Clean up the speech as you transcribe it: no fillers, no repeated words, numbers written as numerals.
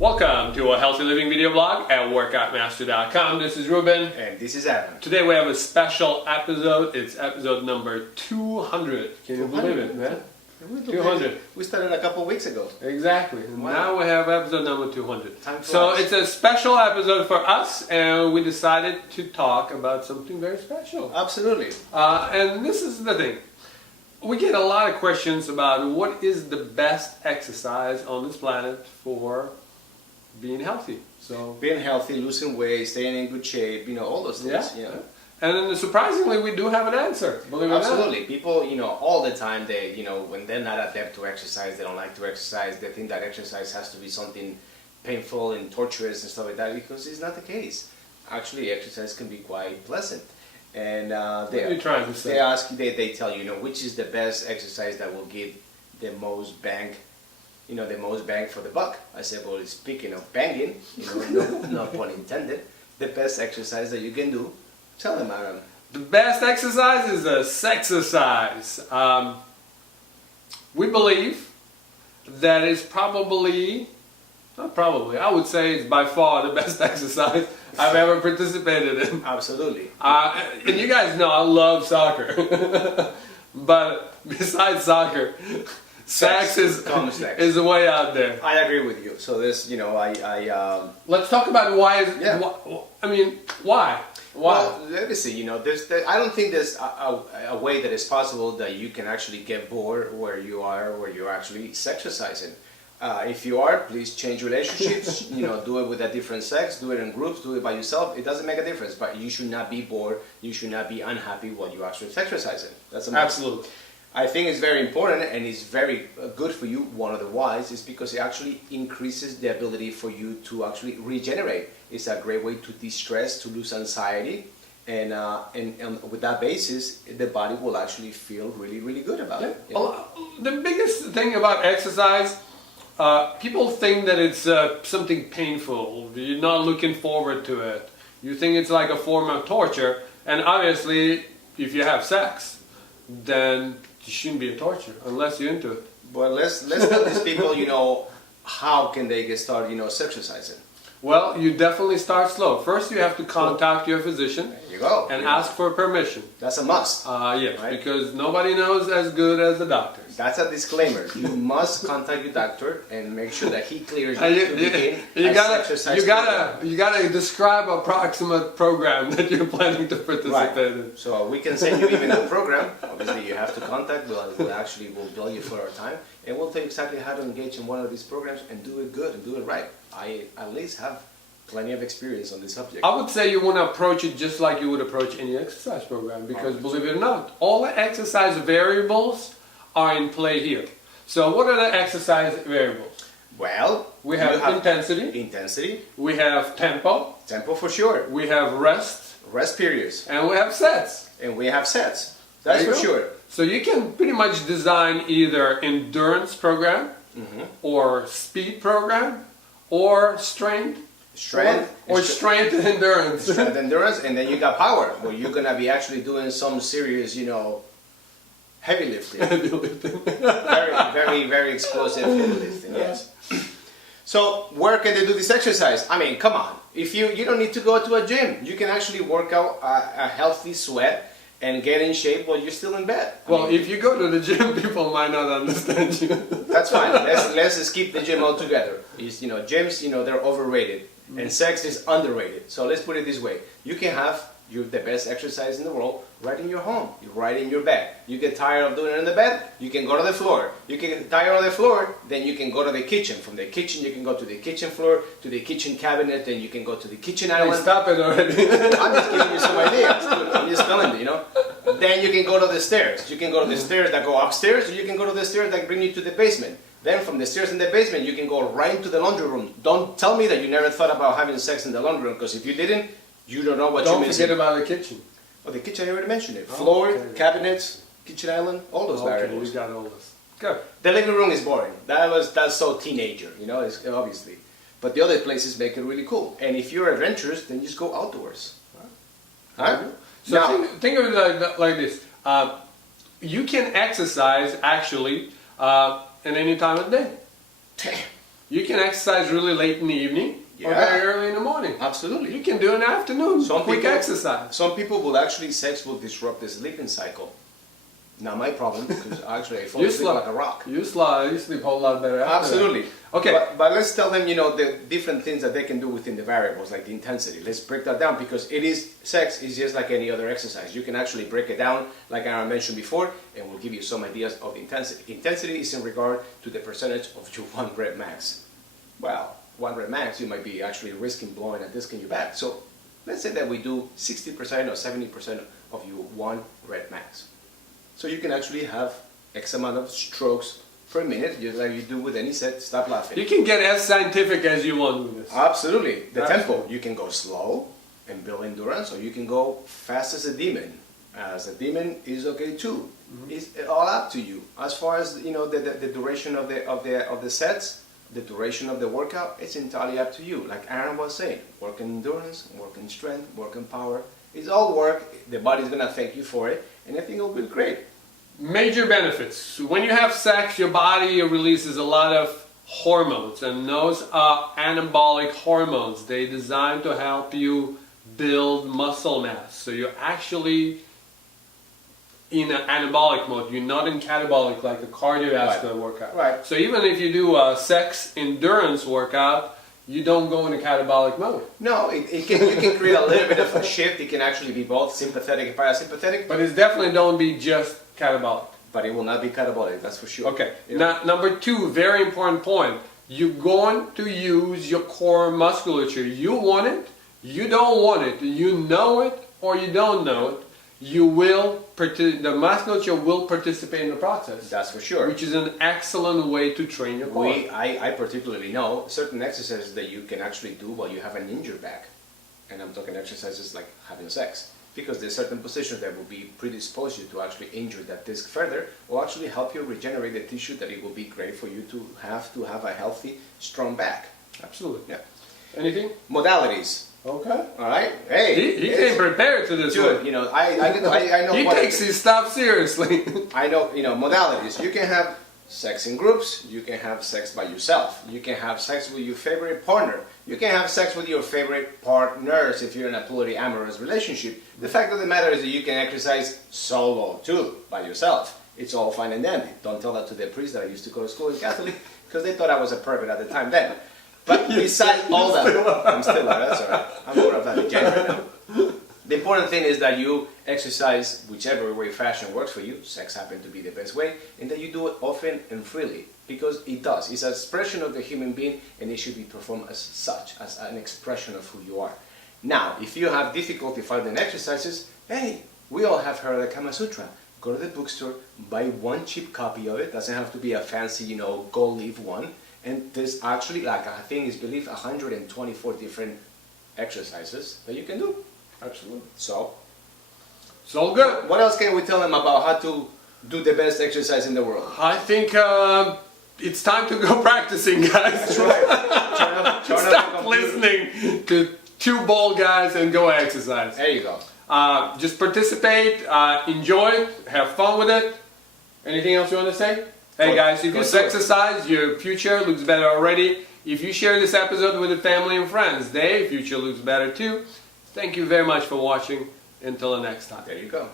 Welcome to a healthy living video blog at workoutmaster.com. This is Ruben. And this is Aram. Today we have a special episode. It's episode number 200. Can you believe it, man? 200. We started a couple weeks ago. Exactly. And Wow. now we have episode number 200. So it's a special episode for us, and we decided to talk about something very special. Absolutely. And this is the thing. We get a lot of questions about what is the best exercise on this planet for being healthy. So Being healthy, losing weight, staying in good shape, all those things. yeah. And surprisingly, we do have an answer. Believe it or not. Absolutely. People, all the time, they, when they're not adept to exercise, they don't like to exercise, they think that exercise has to be something painful and torturous and stuff like that, because it's not the case. Actually, exercise can be quite pleasant. And What are you trying to say? they tell you, which is the best exercise that will give the most bang, the most bang for the buck. I said, well, speaking of banging, no pun intended, the best exercise that you can do. Tell them, Aram. The best exercise is a sexercise. We believe that is I would say it's by far the best exercise I've ever participated in. Absolutely. And you guys know I love soccer. But besides soccer, sex is the way out there. I agree with you. So this, Let's talk about why. Why? Well, let me see. I don't think there's a way that is possible that you can actually get bored where you're actually sexercising. If you are, please change relationships. Do it with a different sex. Do it in groups. Do it by yourself. It doesn't make a difference. But you should not be bored. You should not be unhappy while you're actually sexercising. That's a must. Absolutely. I think it's very important and it's very good for you. One of the whys is because it actually increases the ability for you to actually regenerate. It's a great way to de-stress, to lose anxiety, and with that basis, the body will actually feel really, really good about it. Well, the biggest thing about exercise, people think that it's something painful. You're not looking forward to it. You think it's like a form of torture, and obviously, if you have sex, then it shouldn't be a torture unless you're into it. But let's tell these people, how can they get started, sexercising? Well, you definitely start slow. First, you have to contact your physician. There you go. And ask for permission. That's a must. Yes, right? Because nobody knows as good as the doctors. That's a disclaimer. You must contact your doctor and make sure that he clears you to begin you gotta describe a approximate program that you're planning to participate in. So we can send you even a program. Obviously, you have to contact. We'll bill you for our time, and we'll tell you exactly how to engage in one of these programs and do it good and do it right. I at least have plenty of experience on this subject. I would say you want to approach it just like you would approach any exercise program, because believe it or not, all the exercise variables are in play here. So what are the exercise variables? Well, we have intensity. We have tempo. Tempo for sure. We have rest periods. And we have sets. That's for sure. So you can pretty much design either endurance program, or speed program, or strength and endurance. Strength endurance, and then you got power, where you're gonna be actually doing some serious, heavy lifting. Very, very, very explosive heavy lifting. Yes. So where can they do this exercise? I mean, come on. If you don't need to go to a gym, you can actually work out a healthy sweat and get in shape while you're still in bed. If you go to the gym, people might not understand you. That's fine. Let's skip the gym altogether. Gyms, they're overrated, and sex is underrated. So let's put it this way: you can have the best exercise in the world right in your home, right in your bed. You get tired of doing it in the bed, you can go to the floor. You get tired of the floor, then you can go to the kitchen. From the kitchen, you can go to the kitchen floor, to the kitchen cabinet, then you can go to the kitchen island. Hey, stop it already. I'm just giving you some ideas. I'm just telling you, Then you can go to the stairs. You can go to the stairs that go upstairs, or you can go to the stairs that bring you to the basement. Then from the stairs in the basement, you can go right into the laundry room. Don't tell me that you never thought about having sex in the laundry room, because if you didn't, you don't know what you're missing. Don't forget about the kitchen. Oh, the kitchen, I already mentioned it. Floor, cabinets, kitchen island, all those variables. You got all this. Good. The living room is boring. That's so teenager, it's obviously. But the other places make it really cool. And if you're adventurous, then just go outdoors. Huh? So think of it like this. You can exercise actually in any time of the day. You can exercise really late in the evening or Yeah. very early in the morning. Absolutely. You can do in the afternoon, quick exercise. Some people will actually, sex will disrupt the sleeping cycle. Not my problem, because actually I fall asleep like a rock. You sleep a whole lot better after Absolutely. that. Okay. But let's tell them, the different things that they can do within the variables, like the intensity. Let's break that down, because sex is just like any other exercise. You can actually break it down, like Aram mentioned before, and we'll give you some ideas of the intensity. Intensity is in regard to the percentage of your 1 rep max. Well, 1 rep max, you might be actually risking blowing a disc in your back. So let's say that we do 60% or 70% of your 1 rep max. So you can actually have X amount of strokes per minute, just like you do with any set. Stop laughing. You can get as scientific as you want with this. Absolutely. The tempo. You can go slow and build endurance, or you can go fast as a demon. As a demon is okay too. It's all up to you. As far as the duration of the sets, the duration of the workout, it's entirely up to you. Like Aaron was saying, work in endurance, work in strength, work in power. It's all work. The body's gonna thank you for it, and I think it'll be great. Major benefits. When you have sex, your body releases a lot of hormones, and those are anabolic hormones. They're designed to help you build muscle mass. So you're actually in an anabolic mode. You're not in catabolic like a cardiovascular workout. Right. So even if you do a sex endurance workout, you don't go into catabolic mode. No, you can create a little bit of a shift. It can actually be both sympathetic and parasympathetic. But it's definitely don't be just catabolic. But it will not be catabolic, that's for sure. Okay. Now, number 2, very important point. You're going to use your core musculature. You want it, you don't want it, you know it or you don't know it. The musculature will participate in the process. That's for sure. Which is an excellent way to train your core. I particularly know certain exercises that you can actually do while you have an injured back. And I'm talking exercises like having sex. Because there's certain positions that will be predispose you to actually injure that disc further, or actually help you regenerate the tissue that it will be great for you to have a healthy, strong back. Absolutely. Yeah. Anything? Modalities. Okay. All right. Hey. He came prepared to this Dude, one. I know. He takes his stuff seriously. I know, modalities. You can have sex in groups. You can have sex by yourself. You can have sex with your favorite partner. You can have sex with your favorite partners if you're in a polyamorous relationship. The fact of the matter is that you can exercise solo too, by yourself. It's all fine and dandy. Don't tell that to the priest that I used to go to school in Catholic, because they thought I was a pervert at the time then. But besides all that, I'm still there, that's alright. I'm more of a degenerate now. The important thing is that you exercise whichever way fashion works for you. Sex happens to be the best way, and that you do it often and freely, because it does. It's an expression of the human being, and it should be performed as such, as an expression of who you are. Now, if you have difficulty finding exercises, hey, we all have heard of the Kama Sutra. Go to the bookstore, buy one cheap copy of it. Doesn't have to be a fancy, gold leaf one. And there's actually, I think it's believed, 124 different exercises that you can do. Absolutely. So, it's all good. What else can we tell them about how to do the best exercise in the world? I think it's time to go practicing, guys. That's right. Stop listening to 2 bald guys and go exercise. There you go. Just participate, enjoy it, have fun with it. Anything else you want to say? Hey guys, if you exercise, your future looks better already. If you share this episode with your family and friends, their future looks better too. Thank you very much for watching. Until the next time. There you go.